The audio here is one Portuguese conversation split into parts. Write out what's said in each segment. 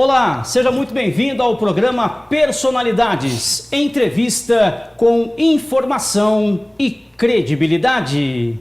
Olá, seja muito bem-vindo ao programa Personalidades, entrevista com informação e credibilidade.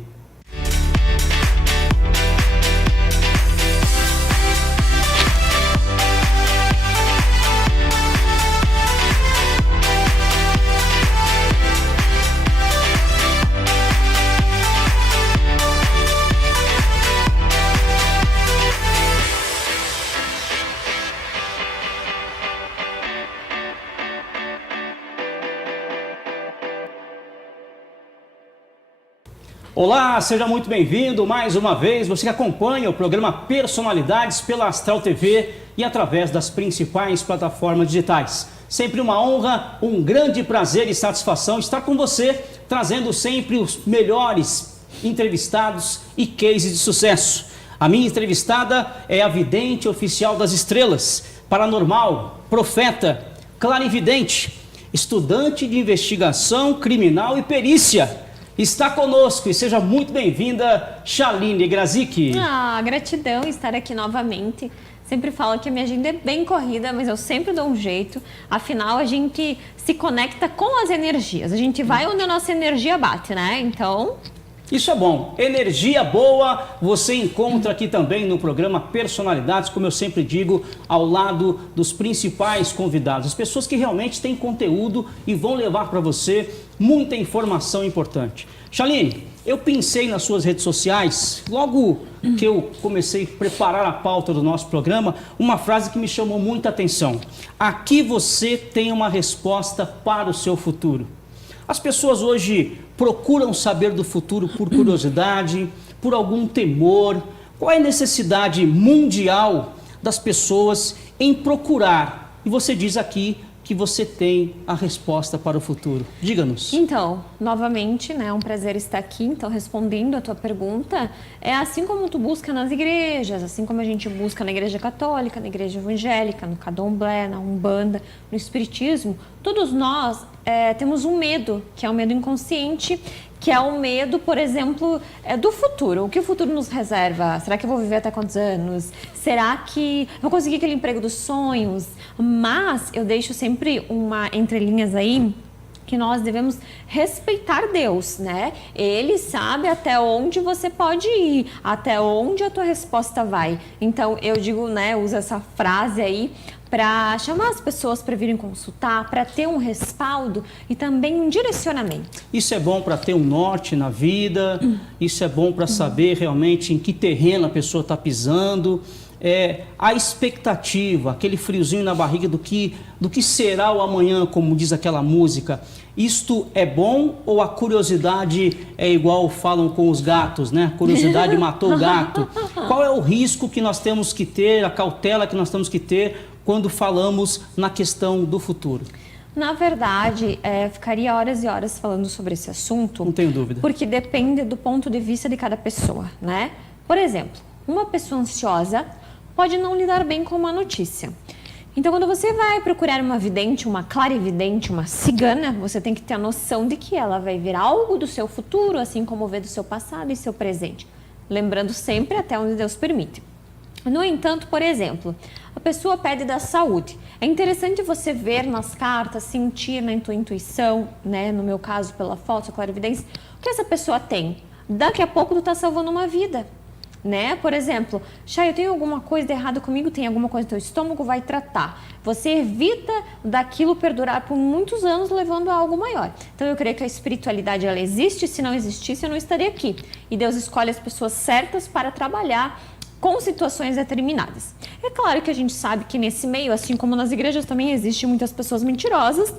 Olá, seja muito bem-vindo mais uma vez, você que acompanha o programa Personalidades pela Astral TV e através das principais plataformas digitais. Sempre uma honra, um grande prazer e satisfação estar com você, trazendo sempre os melhores entrevistados e cases de sucesso. A minha entrevistada é a vidente oficial das estrelas, paranormal, profeta, clarividente, estudante de investigação criminal e perícia. Está conosco e seja muito bem-vinda, Chaline Grazik. Gratidão estar aqui novamente. Sempre falo que a minha agenda é bem corrida, mas eu sempre dou um jeito. Afinal, a gente se conecta com as energias. A gente vai onde a nossa energia bate, né? Então... Isso é bom. Energia boa você encontra aqui também no programa Personalidades, como eu sempre digo, ao lado dos principais convidados. As pessoas que realmente têm conteúdo e vão levar para você muita informação importante. Chaline, eu pensei nas suas redes sociais, logo que eu comecei a preparar a pauta do nosso programa, uma frase que me chamou muita atenção. Aqui você tem uma resposta para o seu futuro. As pessoas hoje procuram saber do futuro por curiosidade, por algum temor. Qual é a necessidade mundial das pessoas em procurar? E você diz aqui que você tem a resposta para o futuro. Diga-nos. Então, novamente, né, é um prazer estar aqui. Então, respondendo a tua pergunta, é assim como tu busca nas igrejas, assim como a gente busca na igreja católica, na igreja evangélica, no candomblé, na umbanda, no espiritismo, todos nós temos um medo, que é um medo inconsciente, que é o medo, por exemplo, do futuro. O que o futuro nos reserva? Será que eu vou viver até quantos anos? Será que eu vou conseguir aquele emprego dos sonhos? Mas eu deixo sempre uma entrelinhas aí, que nós devemos respeitar Deus, né? Ele sabe até onde você pode ir, até onde a tua resposta vai. Então, eu digo, né, uso essa frase aí para chamar as pessoas para virem consultar, para ter um respaldo e também um direcionamento. Isso é bom para ter um norte na vida, isso é bom para saber realmente em que terreno a pessoa está pisando. A expectativa, aquele friozinho na barriga do que será o amanhã, como diz aquela música. Isto é bom ou a curiosidade é igual falam com os gatos, né? A curiosidade matou o gato. Qual é o risco que nós temos que ter, a cautela que nós temos que ter quando falamos na questão do futuro? Na verdade, ficaria horas e horas falando sobre esse assunto. Não tenho dúvida. Porque depende do ponto de vista de cada pessoa, né? Por exemplo, uma pessoa ansiosa pode não lidar bem com uma notícia. Então, quando você vai procurar uma vidente, uma clarividente, uma cigana, você tem que ter a noção de que ela vai ver algo do seu futuro, assim como vê do seu passado e seu presente. Lembrando sempre até onde Deus permite. No entanto, por exemplo, a pessoa pede da saúde. É interessante você ver nas cartas, sentir na tua intuição, né? No meu caso, pela foto, a clarividência, o que essa pessoa tem. Daqui a pouco tu tá salvando uma vida. Né? Por exemplo, Chay, eu tenho alguma coisa de errado comigo, tem alguma coisa no teu estômago, vai tratar. Você evita daquilo perdurar por muitos anos, levando a algo maior. Então eu creio que a espiritualidade ela existe, se não existisse eu não estaria aqui. E Deus escolhe as pessoas certas para trabalhar com situações determinadas. É claro que a gente sabe que nesse meio, assim como nas igrejas também existem muitas pessoas mentirosas,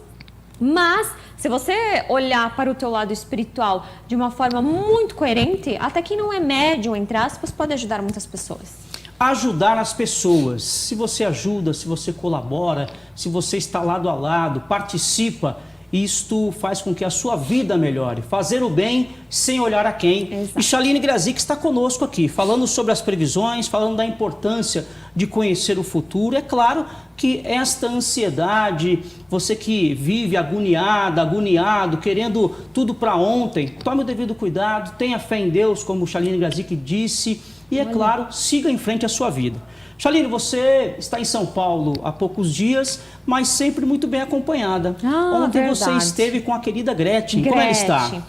mas se você olhar para o teu lado espiritual de uma forma muito coerente, até quem não é médium, entre aspas, pode ajudar muitas pessoas. Ajudar as pessoas. Se você ajuda, se você colabora, se você está lado a lado, participa, isto faz com que a sua vida melhore. Fazer o bem sem olhar a quem. Exato. E Chaline Grazik está conosco aqui, falando sobre as previsões, falando da importância de conhecer o futuro. É claro que esta ansiedade, você que vive agoniado, querendo tudo para ontem, tome o devido cuidado, tenha fé em Deus, como Chaline Grazik disse, e é claro, siga em frente a sua vida. Chaline, você está em São Paulo há poucos dias, mas sempre muito bem acompanhada. Ontem verdade. você esteve com a querida Gretchen. Como ela está?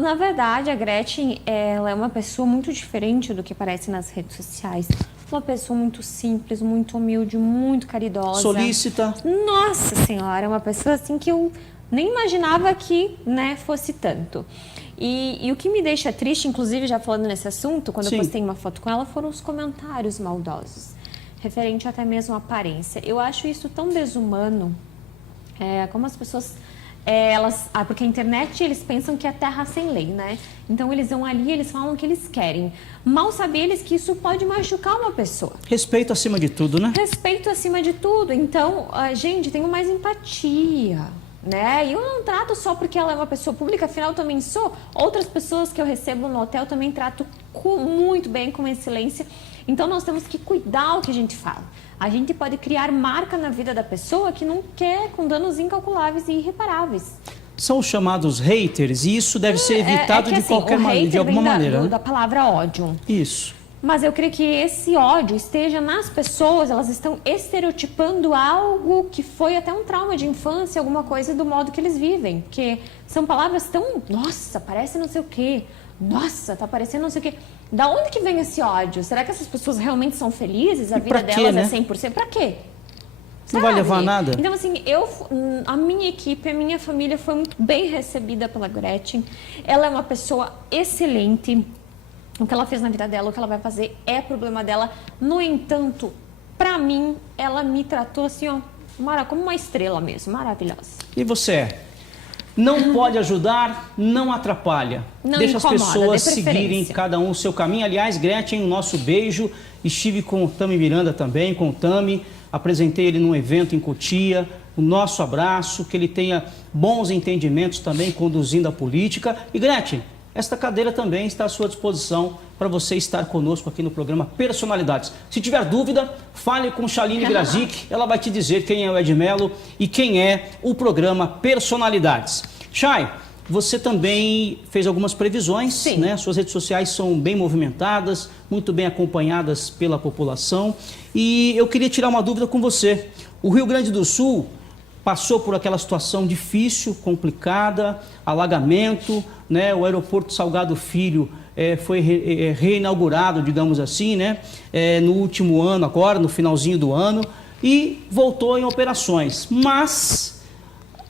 Na verdade, a Gretchen, ela é uma pessoa muito diferente do que parece nas redes sociais. Uma pessoa muito simples, muito humilde, muito caridosa. Solícita. Nossa Senhora, uma pessoa assim que eu nem imaginava que, né, fosse tanto. E o que me deixa triste, inclusive já falando nesse assunto, quando eu postei uma foto com ela, foram os comentários maldosos, referente até mesmo à aparência. Eu acho isso tão desumano, como as pessoas... porque a internet, eles pensam que é terra sem lei, né? Então eles vão ali, eles falam o que eles querem. Mal sabem eles que isso pode machucar uma pessoa. Respeito acima de tudo, né? Respeito acima de tudo. Então, gente, tenho mais empatia, né? E eu não trato só porque ela é uma pessoa pública, afinal eu também sou. Outras pessoas que eu recebo no hotel também trato muito bem, com excelência. Então nós temos que cuidar o que a gente fala. A gente pode criar marca na vida da pessoa que não quer, com danos incalculáveis e irreparáveis. São os chamados haters, e isso deve ser evitado de qualquer maneira, de alguma maneira. Da palavra ódio. Isso. Mas eu creio que esse ódio esteja nas pessoas, elas estão estereotipando algo que foi até um trauma de infância, alguma coisa do modo que eles vivem. Porque são palavras tão, nossa, parece não sei o quê, nossa, tá parecendo não sei o quê. Da onde que vem esse ódio? Será que essas pessoas realmente são felizes? A vida delas é 100%? Pra quê? Não vai levar a nada? Então, assim, a minha equipe, a minha família foi muito bem recebida pela Gretchen. Ela é uma pessoa excelente. O que ela fez na vida dela, o que ela vai fazer é problema dela. No entanto, pra mim, ela me tratou assim, ó, como uma estrela mesmo, maravilhosa. E você? Não pode ajudar, não atrapalha. Não deixa incomoda, as pessoas dê preferência. seguirem cada um o seu caminho. Aliás, Gretchen, o nosso beijo. Estive com o Tami Miranda também, com o Tami. Apresentei ele num evento em Cotia. O nosso abraço, que ele tenha bons entendimentos também conduzindo a política. E Gretchen, esta cadeira também está à sua disposição para você estar conosco aqui no programa Personalidades. Se tiver dúvida, fale com Chaline Grazik, ela vai te dizer quem é o Ed Mello e quem é o programa Personalidades. Chay, você também fez algumas previsões, Sim. né? Suas redes sociais são bem movimentadas, muito bem acompanhadas pela população. E eu queria tirar uma dúvida com você. O Rio Grande do Sul passou por aquela situação difícil, complicada, alagamento, né? O aeroporto Salgado Filho foi reinaugurado, digamos assim, né? No último ano agora, no finalzinho do ano, e voltou em operações. Mas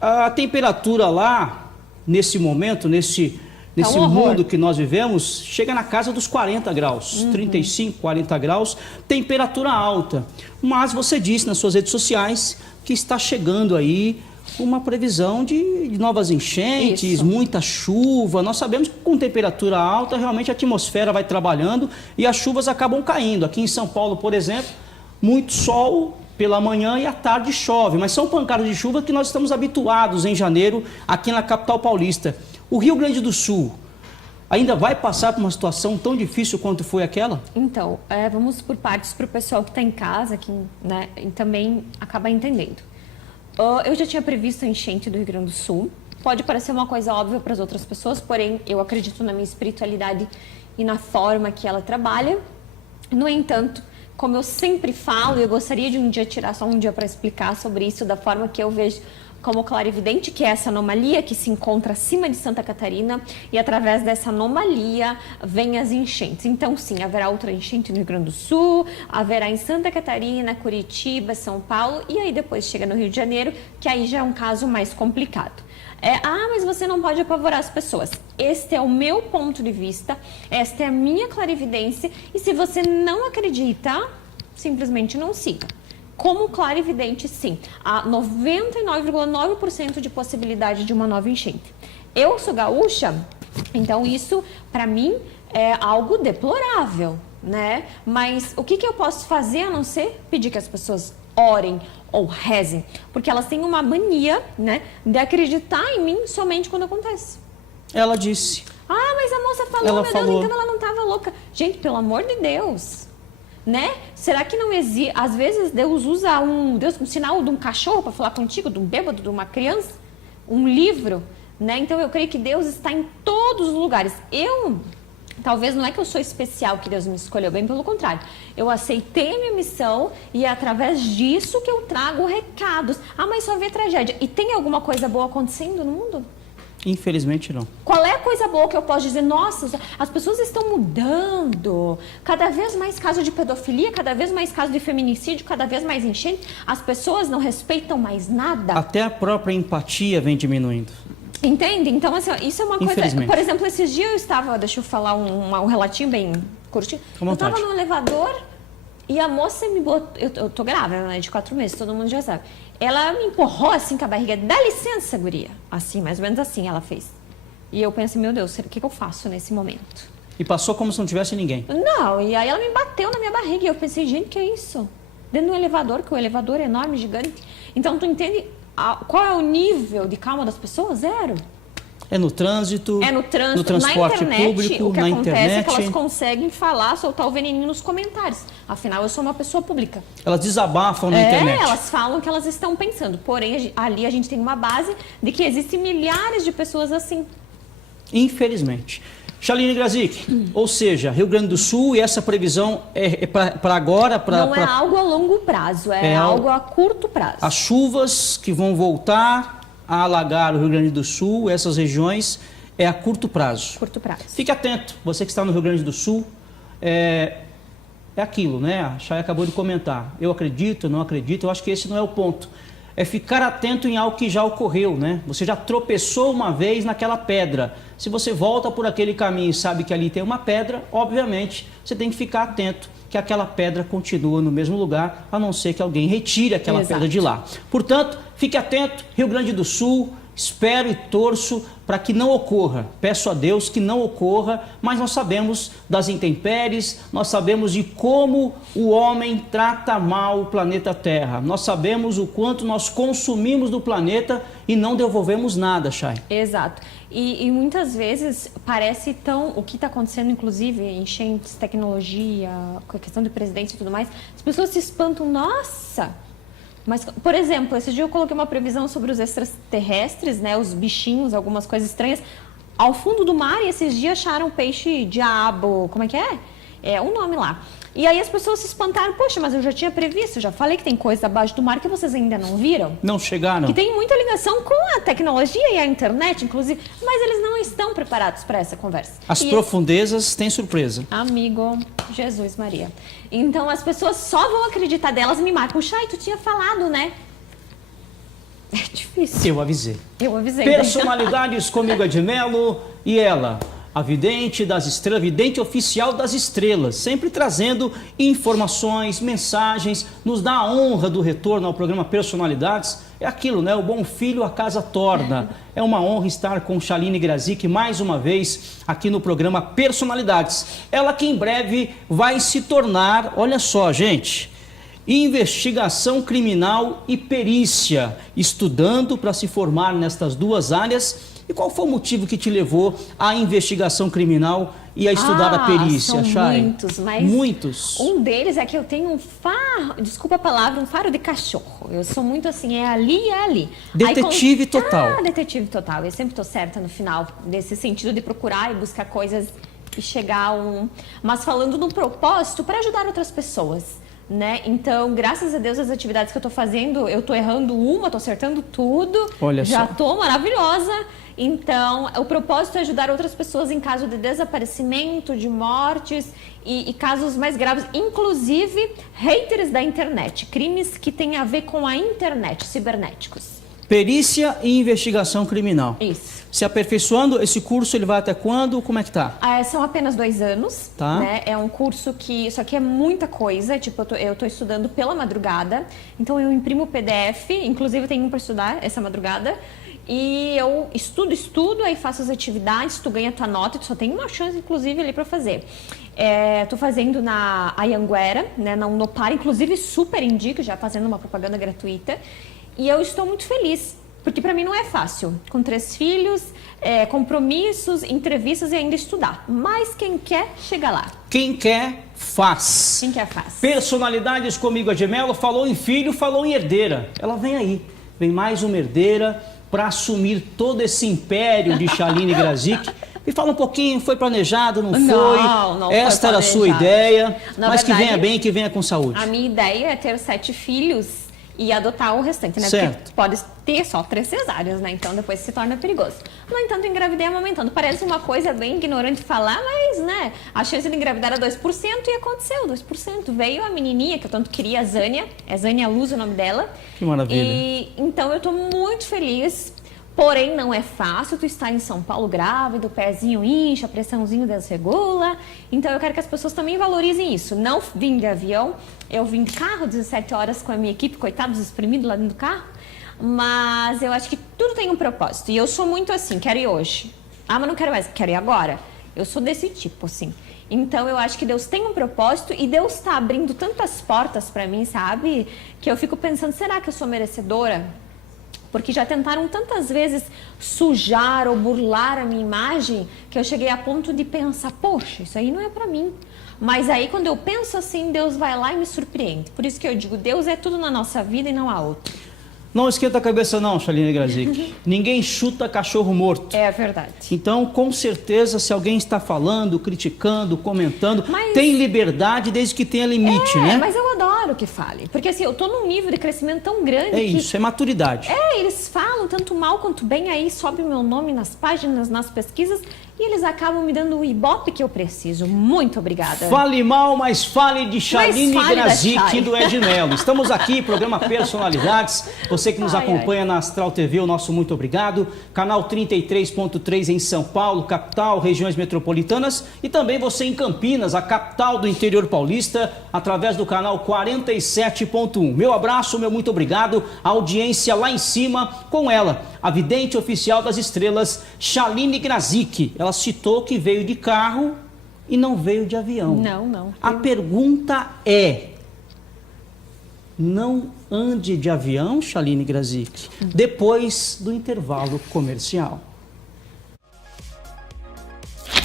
a temperatura lá, nesse momento, nesse mundo que nós vivemos, chega na casa dos 40 graus, 35, 40 graus, temperatura alta. Mas você disse nas suas redes sociais que está chegando aí uma previsão de novas enchentes, Isso. muita chuva. Nós sabemos que com temperatura alta, realmente a atmosfera vai trabalhando e as chuvas acabam caindo. Aqui em São Paulo, por exemplo, muito sol pela manhã e à tarde chove, mas são pancadas de chuva que nós estamos habituados em janeiro aqui na capital paulista. O Rio Grande do Sul ainda vai passar por uma situação tão difícil quanto foi aquela? Então, vamos por partes para o pessoal que está em casa, que, né, e também acaba entendendo. Eu já tinha previsto a enchente do Rio Grande do Sul. Pode parecer uma coisa óbvia para as outras pessoas, porém, eu acredito na minha espiritualidade e na forma que ela trabalha. No entanto, como eu sempre falo, eu gostaria de um dia tirar só um dia para explicar sobre isso da forma que eu vejo como clarividente, que é essa anomalia que se encontra acima de Santa Catarina, e através dessa anomalia vem as enchentes. Então, sim, haverá outra enchente no Rio Grande do Sul, haverá em Santa Catarina, Curitiba, São Paulo, e aí depois chega no Rio de Janeiro, que aí já é um caso mais complicado. Mas você não pode apavorar as pessoas. Este é o meu ponto de vista, esta é a minha clarividência, e se você não acredita, simplesmente não siga. Como clarividente, sim, há 99,9% de possibilidade de uma nova enchente. Eu sou gaúcha, então isso, para mim, é algo deplorável, né? Mas o que eu posso fazer a não ser pedir que as pessoas orem ou rezem? Porque elas têm uma mania, né, de acreditar em mim somente quando acontece. Ela disse. Mas a moça falou, meu Deus, então ela não estava louca. Gente, pelo amor de Deus, né? Será que não existe? Às vezes Deus usa um sinal de um cachorro para falar contigo, de um bêbado, de uma criança, um livro, né? Então eu creio que Deus está em todos os lugares. Eu Talvez não é que eu sou especial, que Deus me escolheu, bem pelo contrário. Eu aceitei a minha missão e é através disso que eu trago recados. Ah, mas só vê tragédia. E tem alguma coisa boa acontecendo no mundo? Infelizmente não. Qual é a coisa boa que eu posso dizer? Nossa, as pessoas estão mudando. Cada vez mais casos de pedofilia, cada vez mais casos de feminicídio, cada vez mais enchente. As pessoas não respeitam mais nada. Até a própria empatia vem diminuindo. Entende? Então, assim, isso é uma coisa... Infelizmente. Por exemplo, esses dias eu estava... Deixa eu falar um relatinho bem curtinho. Eu estava no elevador e a moça me botou... Eu tô grávida, né? De 4 meses, todo mundo já sabe. Ela me empurrou assim com a barriga. Dá licença, guria. Assim, mais ou menos assim ela fez. E eu pensei, meu Deus, o que eu faço nesse momento? E passou como se não tivesse ninguém. Não, e aí ela me bateu na minha barriga. E eu pensei, gente, que é isso? Dentro do elevador, que o elevador é enorme, gigante. Então, tu entende qual é o nível de calma das pessoas? Zero. É no trânsito, no transporte na internet, público, o que na acontece internet. é que elas conseguem falar, soltar o veneninho nos comentários. Afinal, eu sou uma pessoa pública. Elas desabafam na internet. Elas falam o que elas estão pensando. Porém, ali a gente tem uma base de que existem milhares de pessoas assim. Infelizmente. Chaline Grazik, ou seja, Rio Grande do Sul, e essa previsão é para agora? Não é algo a longo prazo, é algo a curto prazo. As chuvas que vão voltar a alagar o Rio Grande do Sul, essas regiões, é a curto prazo. Curto prazo. Fique atento, você que está no Rio Grande do Sul, é aquilo, né? A Chay acabou de comentar. Eu acredito, não acredito, eu acho que esse não é o ponto. É ficar atento em algo que já ocorreu, né? Você já tropeçou uma vez naquela pedra. Se você volta por aquele caminho e sabe que ali tem uma pedra, obviamente, você tem que ficar atento que aquela pedra continua no mesmo lugar, a não ser que alguém retire aquela pedra de lá. Portanto, fique atento, Rio Grande do Sul, espero e torço para que não ocorra. Peço a Deus que não ocorra, mas nós sabemos das intempéries, nós sabemos de como o homem trata mal o planeta Terra. Nós sabemos o quanto nós consumimos do planeta e não devolvemos nada, Chay. Exato. E muitas vezes parece tão... O que está acontecendo, inclusive, enchentes, tecnologia, com a questão de presidente e tudo mais, as pessoas se espantam. Nossa! Mas, por exemplo, esse dia eu coloquei uma previsão sobre os extraterrestres, né? Os bichinhos, algumas coisas estranhas. Ao fundo do mar, e esses dias acharam o peixe diabo... Como é que é? É um nome lá. E aí as pessoas se espantaram. Poxa, mas eu já tinha previsto, já falei que tem coisa abaixo do mar que vocês ainda não viram. Não chegaram. Que tem muita ligação com a tecnologia e a internet, inclusive. Mas eles não estão preparados para essa conversa. As profundezas têm surpresa. Amigo, Jesus Maria. Então as pessoas só vão acreditar delas e me marcam. Chay, tu tinha falado, né? É difícil. Eu avisei. Eu avisei. Personalidades comigo, Edmelo, e ela, a vidente das estrelas, vidente oficial das estrelas, sempre trazendo informações, mensagens, nos dá a honra do retorno ao programa Personalidades. É aquilo, né? O bom filho a casa torna. É uma honra estar com Chaline Grazik mais uma vez aqui no programa Personalidades. Ela que em breve vai se tornar, olha só, gente, investigação criminal e perícia, estudando para se formar nestas duas áreas. E qual foi o motivo que te levou à investigação criminal e a estudar a perícia, Chay? Muitos, mas muitos. Um deles é que eu tenho um faro, desculpa a palavra, um faro de cachorro. Eu sou muito assim, é ali, é ali. Detetive total. Detetive total. Eu sempre estou certa no final, nesse sentido de procurar e buscar coisas e chegar a um... Mas falando no propósito para ajudar outras pessoas. Né? Então, graças a Deus, as atividades que eu estou fazendo, eu estou errando uma, estou acertando tudo. Olha já só. estou maravilhosa. Então, o propósito é ajudar outras pessoas em caso de desaparecimento, de mortes e casos mais graves, inclusive haters da internet, crimes que têm a ver com a internet, cibernéticos. Perícia e investigação criminal. Isso. Se aperfeiçoando, esse curso ele vai até quando? Como é que tá? São apenas 2 anos, tá. Né? É um curso que... Isso aqui é muita coisa, tipo, eu tô estudando pela madrugada, então eu imprimo o PDF, inclusive eu tenho um para estudar essa madrugada, e eu estudo, aí faço as atividades, tu ganha tua nota, tu só tem uma chance, inclusive, ali para fazer. Tô fazendo na Anhanguera, né, na Unopar, inclusive super indico, já fazendo uma propaganda gratuita, e eu estou muito feliz, porque para mim não é fácil, com 3 filhos, compromissos, entrevistas e ainda estudar. Mas quem quer, chega lá. Quem quer, faz. Quem quer, faz. Personalidades comigo, a Gemelo falou em filho, falou em herdeira. Ela vem aí, vem mais uma herdeira para assumir todo esse império de Chaline Grazik. Me fala um pouquinho, foi planejado, não foi? Não Esta foi era a sua planejado. ideia, Na mas que verdade, venha bem, que venha com saúde. A minha ideia é ter 7 filhos e adotar o restante, né? Certo. Porque pode ter só 3 cesáreas, né? Então depois se torna perigoso. No entanto, engravidei amamentando. Parece uma coisa bem ignorante falar, mas, né? A chance de engravidar era 2% e aconteceu, 2%. Veio a menininha, que eu tanto queria, a Zânia. É Zânia Luz o nome dela. Que maravilha. E então eu tô muito feliz. Porém, não é fácil tu estar em São Paulo grávida, o pezinho incha, a pressãozinho desregula. Então, eu quero que as pessoas também valorizem isso. Não vim de avião, eu vim de carro, 17 horas com a minha equipe, coitados, espremidos lá dentro do carro. Mas eu acho que tudo tem um propósito. E eu sou muito assim, quero ir hoje. Ah, mas não quero mais, quero ir agora. Eu sou desse tipo, assim. Então, eu acho que Deus tem um propósito e Deus está abrindo tantas portas para mim, sabe? Que eu fico pensando, será que eu sou merecedora? Porque já tentaram tantas vezes sujar ou burlar a minha imagem que eu cheguei a ponto de pensar, poxa, isso aí não é pra mim. Mas aí quando eu penso assim, Deus vai lá e me surpreende. Por isso que eu digo, Deus é tudo na nossa vida e não há outro. Não esquenta a cabeça não, Chaline Grazik. Ninguém chuta cachorro morto. É verdade. Então, com certeza, se alguém está falando, criticando, comentando, Mas- tem liberdade desde que tenha limite, né? Mas eu adoro que fale. Porque assim, eu tô num nível de crescimento tão grande É que... isso, é maturidade. Eles falam tanto mal quanto bem, aí sobe meu nome nas páginas, nas pesquisas, e eles acabam me dando o ibope que eu preciso. Muito obrigada. Fale mal, mas fale de Chaline Mas fale da Grazik Chay. e do Ed Mello. Estamos aqui, programa Personalidades. Você que nos acompanha na Astral TV, o nosso muito obrigado. Canal 33.3 em São Paulo, capital, regiões metropolitanas. E também você em Campinas, a capital do interior paulista, através do canal 47.1. Meu abraço, meu muito obrigado. A audiência lá em cima com ela, a vidente oficial das estrelas, Chaline Grazik. Ela citou que veio de carro e não veio de avião. Não. A pergunta é: não ande de avião, Chaline Grazik, depois do intervalo comercial.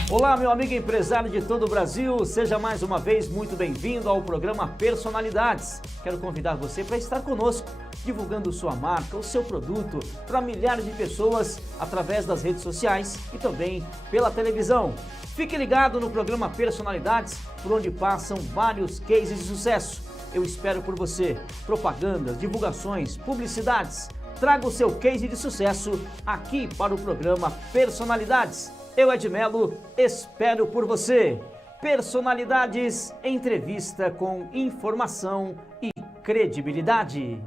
Olá, meu amigo empresário de todo o Brasil, seja mais uma vez muito bem-vindo ao programa Personalidades. Quero convidar você para estar conosco, divulgando sua marca, o seu produto, para milhares de pessoas através das redes sociais e também pela televisão. Fique ligado no programa Personalidades, por onde passam vários cases de sucesso. Eu espero por você. Propagandas, divulgações, publicidades. Traga o seu case de sucesso aqui para o programa Personalidades. Eu, Ed Mello, espero por você. Personalidades, entrevista com informação e credibilidade.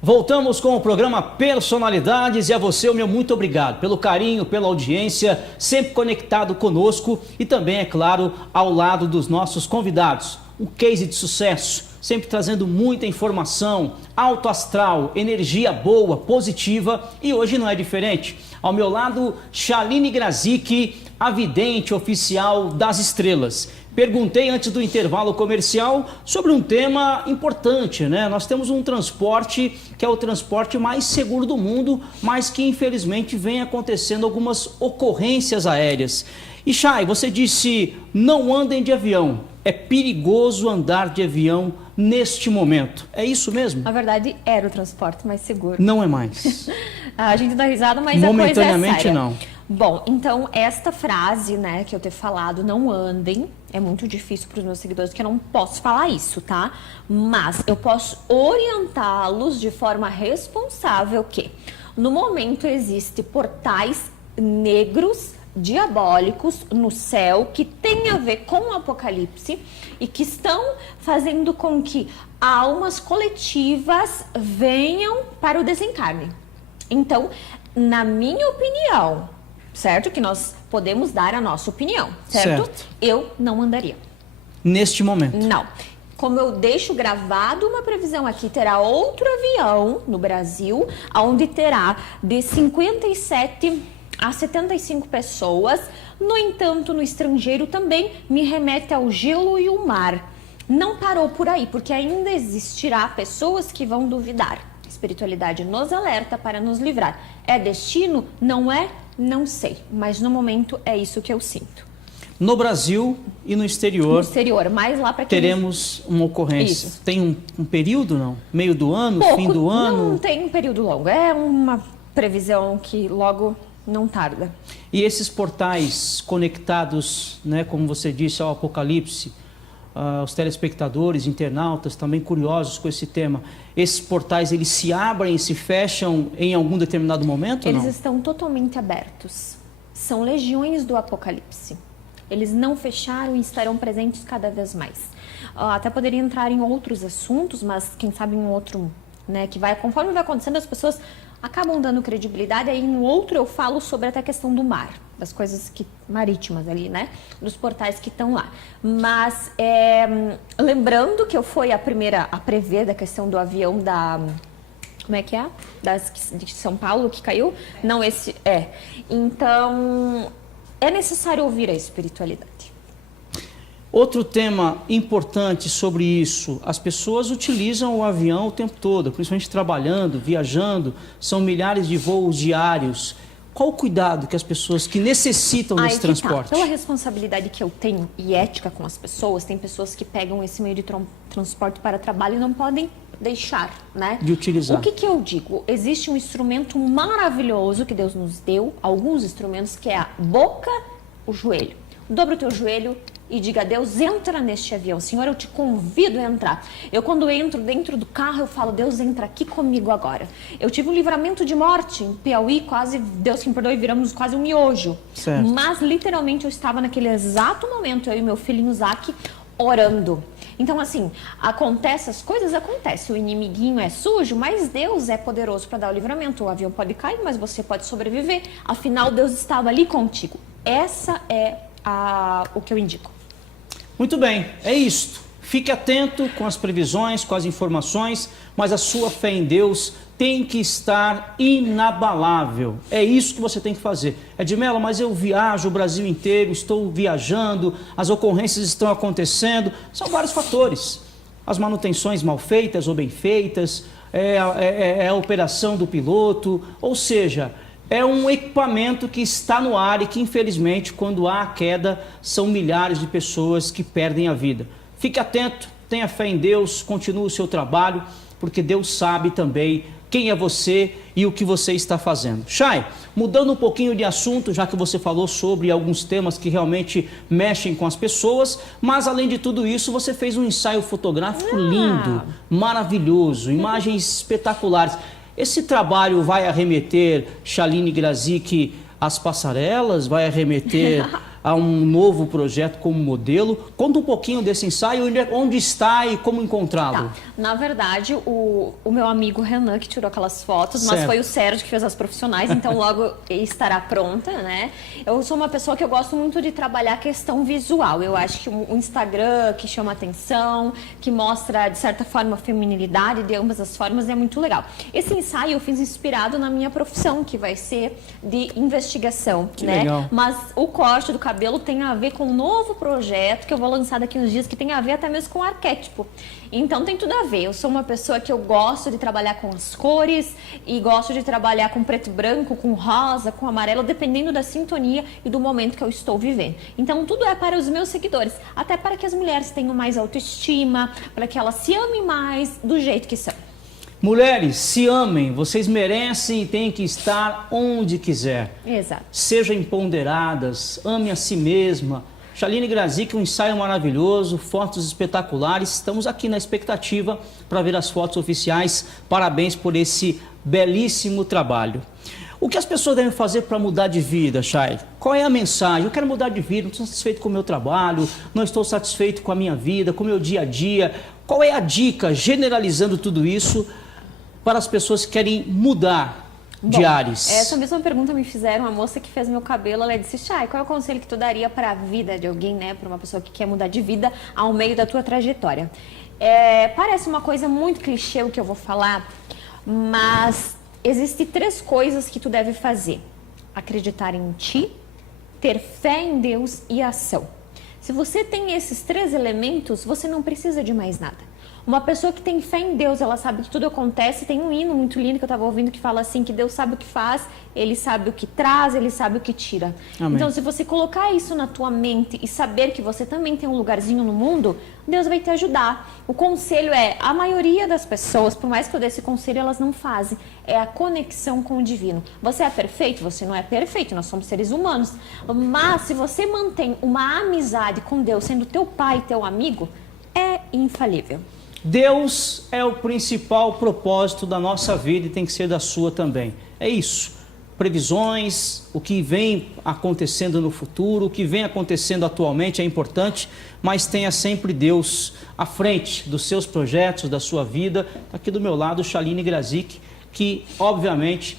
Voltamos com o programa Personalidades e a você o meu muito obrigado pelo carinho, pela audiência, sempre conectado conosco e também, é claro, ao lado dos nossos convidados. Um case de sucesso, sempre trazendo muita informação, alto astral, energia boa, positiva, e hoje não é diferente. Ao meu lado, Chaline Grazik, a vidente oficial das estrelas. Perguntei antes do intervalo comercial sobre um tema importante, né? Nós temos um transporte que é o transporte mais seguro do mundo, mas que infelizmente vem acontecendo algumas ocorrências aéreas. E Chay, você disse, não andem de avião. É perigoso andar de avião neste momento. É isso mesmo? Na verdade, era o transporte mais seguro. Não é mais. A gente dá risada, mas a coisa é Momentaneamente, séria. não. Bom, então esta frase, né, que eu ter falado, não andem, é muito difícil para os meus seguidores, porque eu não posso falar isso, tá? Mas eu posso orientá-los de forma responsável que, no momento, existem portais negros, diabólicos no céu que tem a ver com o apocalipse e que estão fazendo com que almas coletivas venham para o desencarne. Então, na minha opinião, certo? Que nós podemos dar a nossa opinião, certo? Eu não andaria. Neste momento. Não. Como eu deixo gravado uma previsão aqui, terá outro avião no Brasil, onde terá de 57 a 75 pessoas. No entanto, no estrangeiro também me remete ao gelo e o mar. Não parou por aí, porque ainda existirá pessoas que vão duvidar. A espiritualidade nos alerta para nos livrar. É destino? Não é? Não sei. Mas no momento é isso que eu sinto. No Brasil e no exterior. No exterior, mais lá para teremos uma ocorrência. Isso. Tem um período, não? Meio do ano, pouco, fim do ano? Não tem um período longo. É uma previsão que logo não tarda. E esses portais conectados, né, como você disse, ao Apocalipse, os telespectadores, internautas também curiosos com esse tema, esses portais eles se abrem e se fecham em algum determinado momento? Eles não? estão totalmente abertos. São legiões do Apocalipse. Eles não fecharam e estarão presentes cada vez mais. Até poderia entrar em outros assuntos, mas quem sabe em outro, né, que vai, conforme vai acontecendo, as pessoas acabam dando credibilidade. Aí em outro eu falo sobre até a questão do mar, das coisas marítimas ali, né, dos portais que estão lá. Mas lembrando que eu fui a primeira a prever da questão do avião como é que é? De São Paulo que caiu? Não, esse é. Então, é necessário ouvir a espiritualidade. Outro tema importante sobre isso, as pessoas utilizam o avião o tempo todo, principalmente trabalhando, viajando, são milhares de voos diários. Qual o cuidado que as pessoas que necessitam desse transporte? Pela responsabilidade que eu tenho e ética com as pessoas, tem pessoas que pegam esse meio de transporte para trabalho e não podem deixar, né, de utilizar. O que eu digo? Existe um instrumento maravilhoso que Deus nos deu, alguns instrumentos, que é a boca, o joelho. Dobra o teu joelho e diga a Deus, entra neste avião. Senhor, eu te convido a entrar. Eu, quando entro dentro do carro, eu falo, Deus, entra aqui comigo agora. Eu tive um livramento de morte em Piauí, quase, Deus que me perdoe, viramos quase um miojo. Certo. Mas, literalmente, eu estava naquele exato momento, eu e meu filhinho Zac, orando. Então, assim, as coisas acontecem. O inimiguinho é sujo, mas Deus é poderoso para dar o livramento. O avião pode cair, mas você pode sobreviver. Afinal, Deus estava ali contigo. Essa é o que eu indico. Muito bem, é isto. Fique atento com as previsões, com as informações, mas a sua fé em Deus tem que estar inabalável. É isso que você tem que fazer. Edmela, mas eu viajo o Brasil inteiro, estou viajando, as ocorrências estão acontecendo. São vários fatores. As manutenções mal feitas ou bem feitas, a operação do piloto, ou seja, é um equipamento que está no ar e que, infelizmente, quando há a queda, são milhares de pessoas que perdem a vida. Fique atento, tenha fé em Deus, continue o seu trabalho, porque Deus sabe também quem é você e o que você está fazendo. Chay, mudando um pouquinho de assunto, já que você falou sobre alguns temas que realmente mexem com as pessoas, mas além de tudo isso, você fez um ensaio fotográfico lindo, maravilhoso, imagens espetaculares. Esse trabalho vai arremeter, Chaline Grazik, às passarelas? Vai arremeter a um novo projeto como modelo? Conta um pouquinho desse ensaio, onde está e como encontrá-lo. Tá. Na verdade, o meu amigo Renan que tirou aquelas fotos, certo. Mas foi o Sérgio que fez as profissionais, então logo estará pronta, né? Eu sou uma pessoa que eu gosto muito de trabalhar a questão visual. Eu acho que o Instagram que chama atenção, que mostra, de certa forma, a feminilidade de ambas as formas, é muito legal. Esse ensaio eu fiz inspirado na minha profissão, que vai ser de investigação, que né? Legal. Mas o corte do cabelo tem a ver com um novo projeto que eu vou lançar daqui uns dias, que tem a ver até mesmo com o arquétipo. Então tem tudo a ver. Eu sou uma pessoa que eu gosto de trabalhar com as cores e gosto de trabalhar com preto e branco, com rosa, com amarelo, dependendo da sintonia e do momento que eu estou vivendo. Então tudo é para os meus seguidores, até para que as mulheres tenham mais autoestima, para que elas se amem mais do jeito que são. Mulheres, se amem, vocês merecem e têm que estar onde quiser. Exato. Sejam empoderadas, ame a si mesma. Chaline Grazik, um ensaio maravilhoso, fotos espetaculares. Estamos aqui na expectativa para ver as fotos oficiais. Parabéns por esse belíssimo trabalho. O que as pessoas devem fazer para mudar de vida, Chay? Qual é a mensagem? Eu quero mudar de vida, não estou satisfeito com o meu trabalho, não estou satisfeito com a minha vida, com o meu dia a dia. Qual é a dica, generalizando tudo isso, para as pessoas que querem mudar de ares? Essa mesma pergunta me fizeram, a moça que fez meu cabelo, ela disse, Chay, qual é o conselho que tu daria para a vida de alguém, né, para uma pessoa que quer mudar de vida ao meio da tua trajetória? Parece uma coisa muito clichê o que eu vou falar, mas existem 3 coisas que tu deve fazer: acreditar em ti, ter fé em Deus e ação. Se você tem esses 3 elementos, você não precisa de mais nada. Uma pessoa que tem fé em Deus, ela sabe que tudo acontece. Tem um hino muito lindo que eu estava ouvindo que fala assim, que Deus sabe o que faz, Ele sabe o que traz, Ele sabe o que tira. Amém. Então, se você colocar isso na tua mente e saber que você também tem um lugarzinho no mundo, Deus vai te ajudar. O conselho é, a maioria das pessoas, por mais que eu dê esse conselho, elas não fazem. É a conexão com o divino. Você é perfeito? Você não é perfeito, nós somos seres humanos. Mas se você mantém uma amizade com Deus, sendo teu pai, teu amigo, é infalível. Deus é o principal propósito da nossa vida e tem que ser da sua também. É isso. Previsões, o que vem acontecendo no futuro, o que vem acontecendo atualmente é importante, mas tenha sempre Deus à frente dos seus projetos, da sua vida. Aqui do meu lado, Chaline Grazik, que obviamente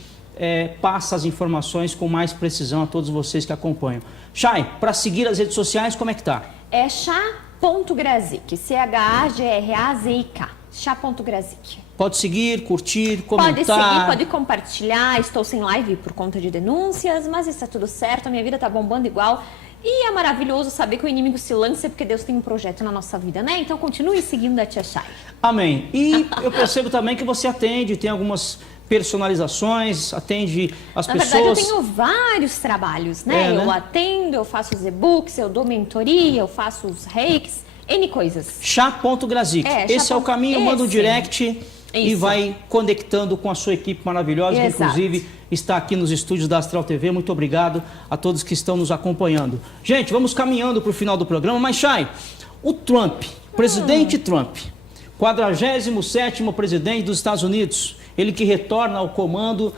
passa as informações com mais precisão a todos vocês que acompanham. Chay, para seguir as redes sociais, como é que tá? É chá.grazik, C-H-A-G-R-A-Z-I-K, chá.grazik. Pode seguir, curtir, comentar. Pode seguir, pode compartilhar. Estou sem live por conta de denúncias, mas está tudo certo, a minha vida está bombando igual. E é maravilhoso saber que o inimigo se lança porque Deus tem um projeto na nossa vida, né? Então continue seguindo a Tia Chay. Amém. E eu percebo também que você atende, tem algumas personalizações, atende as pessoas. Na verdade, eu tenho vários trabalhos, né? Eu atendo, eu faço os e-books, eu dou mentoria, eu faço os reikis, N coisas. Chá.grazik. Esse é o caminho, manda um direct e vai conectando com a sua equipe maravilhosa, que inclusive está aqui nos estúdios da Astral TV. Muito obrigado a todos que estão nos acompanhando. Gente, vamos caminhando para o final do programa, mas Chay, o Trump, presidente Trump, 47º presidente dos Estados Unidos, ele que retorna ao comando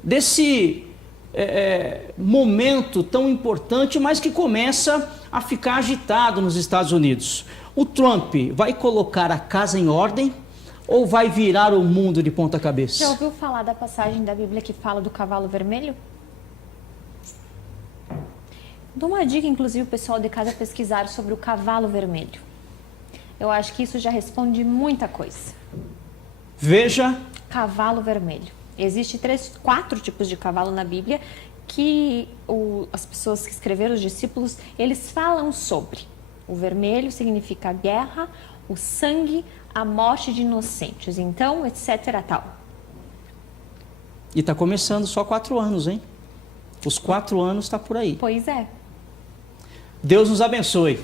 desse momento tão importante, mas que começa a ficar agitado nos Estados Unidos. O Trump vai colocar a casa em ordem ou vai virar o mundo de ponta cabeça? Já ouviu falar da passagem da Bíblia que fala do cavalo vermelho? Dou uma dica, inclusive, o pessoal de casa pesquisar sobre o cavalo vermelho. Eu acho que isso já responde muita coisa. Veja. Cavalo vermelho. Existem 4 tipos de cavalo na Bíblia que as pessoas que escreveram, os discípulos, eles falam sobre. O vermelho significa a guerra, o sangue, a morte de inocentes. Então, etc. tal. E está começando só 4 anos, hein? Os 4 anos está por aí. Pois é. Deus nos abençoe.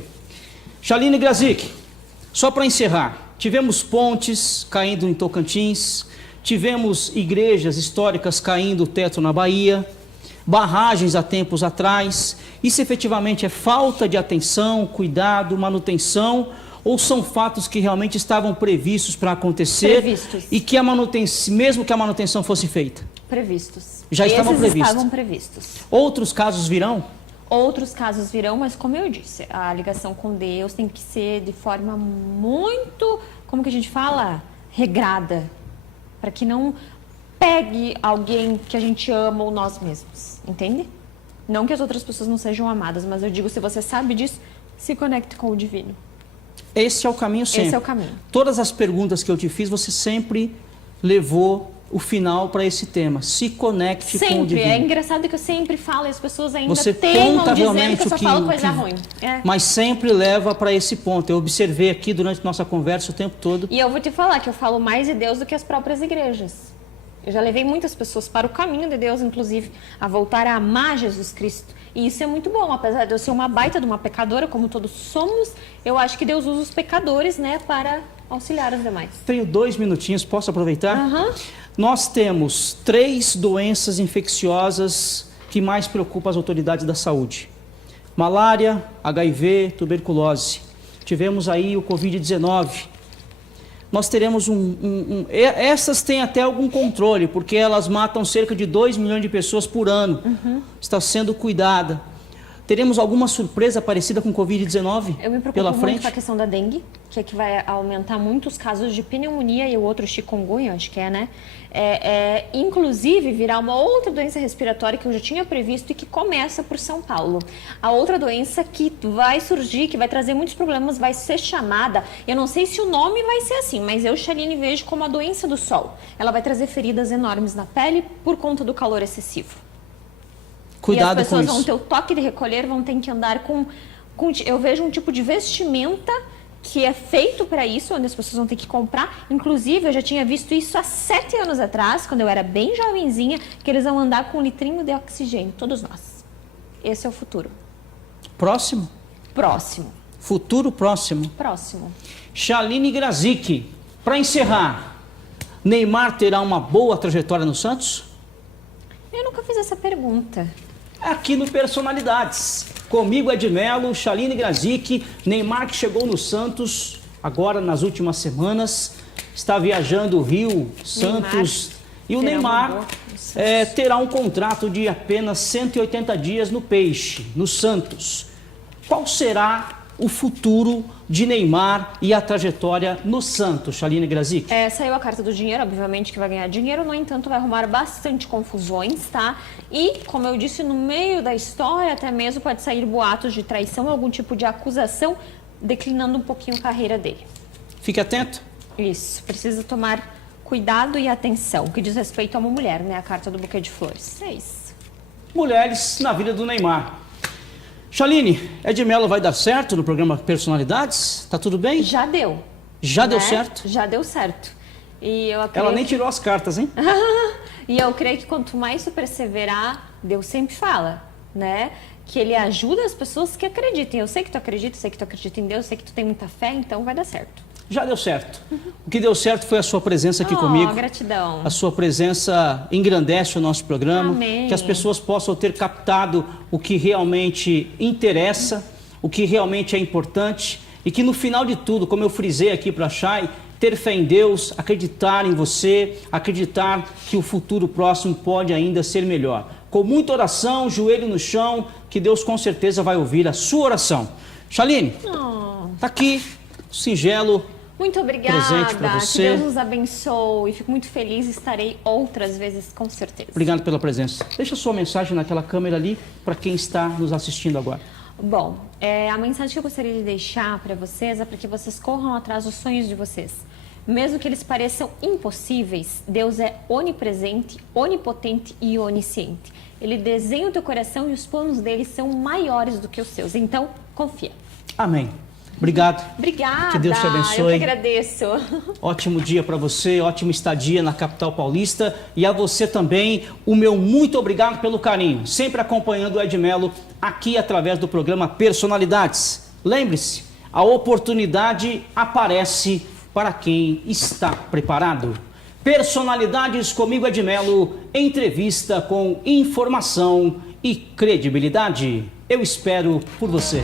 Chaline Grazik, só para encerrar, tivemos pontes caindo em Tocantins, tivemos igrejas históricas caindo o teto na Bahia, barragens há tempos atrás. Isso efetivamente é falta de atenção, cuidado, manutenção, ou são fatos que realmente estavam previstos para acontecer? Previstos. E que mesmo que a manutenção fosse feita? Previstos. Já estavam previstos. Estavam previstos. Outros casos virão? Outros casos virão, mas como eu disse, a ligação com Deus tem que ser de forma muito, como que a gente fala? Regrada. Para que não pegue alguém que a gente ama ou nós mesmos, entende? Não que as outras pessoas não sejam amadas, mas eu digo, se você sabe disso, se conecte com o divino. Esse é o caminho sempre. Esse é o caminho. Todas as perguntas que eu te fiz, você sempre levou o final para esse tema. Se conecte com o divino. É engraçado que eu sempre falo e as pessoas ainda você teimam conta dizendo realmente que eu só falo coisa ruim. Mas sempre leva para esse ponto. Eu observei aqui durante nossa conversa o tempo todo. E eu vou te falar que eu falo mais de Deus do que as próprias igrejas. Eu já levei muitas pessoas para o caminho de Deus, inclusive, a voltar a amar Jesus Cristo. E isso é muito bom, apesar de eu ser uma baita de uma pecadora, como todos somos, eu acho que Deus usa os pecadores, né, para auxiliar os demais. Tenho 2 minutinhos, posso aproveitar? Nós temos 3 doenças infecciosas que mais preocupam as autoridades da saúde: malária, HIV, tuberculose. Tivemos aí o Covid-19. Nós teremos essas têm até algum controle, porque elas matam cerca de 2 milhões de pessoas por ano. Está sendo cuidada. Teremos alguma surpresa parecida com Covid-19 Eu me preocupo pela muito frente? com a questão da dengue, que é que vai aumentar muito os casos de pneumonia e o outro chikungunya, acho que é, né? Inclusive, virar uma outra doença respiratória que eu já tinha previsto e que começa por São Paulo. A outra doença que vai surgir, que vai trazer muitos problemas, vai ser chamada, eu não sei se o nome vai ser assim, mas eu, Chaline, vejo como a doença do sol. Ela vai trazer feridas enormes na pele por conta do calor excessivo. Cuidado com isso. E as pessoas isso. vão ter o toque de recolher, vão ter que andar com... Eu vejo um tipo de vestimenta que é feito para isso, onde as pessoas vão ter que comprar. Inclusive, eu já tinha visto isso há 7 anos atrás, quando eu era bem jovenzinha, que eles vão andar com um litrinho de oxigênio, todos nós. Esse é o futuro. Próximo? Próximo. Futuro próximo. Próximo. Chaline Grazik, para encerrar, Neymar terá uma boa trajetória no Santos? Eu nunca fiz essa pergunta. Aqui no Personalidades. Comigo, Ed Melo, Chaline Grazik, Neymar que chegou no Santos agora nas últimas semanas, está viajando Rio, Santos, e o Neymar terá um contrato de apenas 180 dias no Peixe, no Santos. Qual será o futuro de Neymar e a trajetória no Santos, Chaline Grazik? Saiu a carta do dinheiro, obviamente que vai ganhar dinheiro, no entanto vai arrumar bastante confusões, tá? E, como eu disse, no meio da história até mesmo pode sair boatos de traição, algum tipo de acusação, declinando um pouquinho a carreira dele. Fique atento. Isso, precisa tomar cuidado e atenção, que diz respeito a uma mulher, né? A carta do buquê de flores. É isso. Mulheres na vida do Neymar. Chaline, Ed Melo vai dar certo no programa Personalidades? Tá tudo bem? Já deu. Já deu né? certo? Já deu certo. E eu Ela nem tirou as cartas, hein? E eu creio que quanto mais tu perseverar, Deus sempre fala, né? Que Ele ajuda as pessoas que acreditem. Eu sei que tu acredita, eu sei que tu acredita em Deus, eu sei que tu tem muita fé, então vai dar certo. Já deu certo. O que deu certo foi a sua presença aqui comigo. Gratidão. A sua presença engrandece o nosso programa. Amém. Que as pessoas possam ter captado o que realmente interessa, o que realmente é importante. E que no final de tudo, como eu frisei aqui para a Chay, ter fé em Deus, acreditar em você, acreditar que o futuro próximo pode ainda ser melhor. Com muita oração, joelho no chão, que Deus com certeza vai ouvir a sua oração. Chaline, tá aqui, singelo. Muito obrigada, presente pra você. Que Deus nos abençoe, fico muito feliz e estarei outras vezes com certeza. Obrigado pela presença. Deixa sua mensagem naquela câmera ali para quem está nos assistindo agora. Bom, a mensagem que eu gostaria de deixar para vocês é para que vocês corram atrás dos sonhos de vocês. Mesmo que eles pareçam impossíveis, Deus é onipresente, onipotente e onisciente. Ele desenha o teu coração e os planos dele são maiores do que os seus. Então, confia. Amém. Obrigado. Obrigada. Que Deus te abençoe. Eu que agradeço. Ótimo dia para você, ótima estadia na capital paulista. E a você também, o meu muito obrigado pelo carinho. Sempre acompanhando o Ed Melo aqui através do programa Personalidades. Lembre-se, a oportunidade aparece para quem está preparado. Personalidades comigo, Ed Melo, entrevista com informação e credibilidade. Eu espero por você.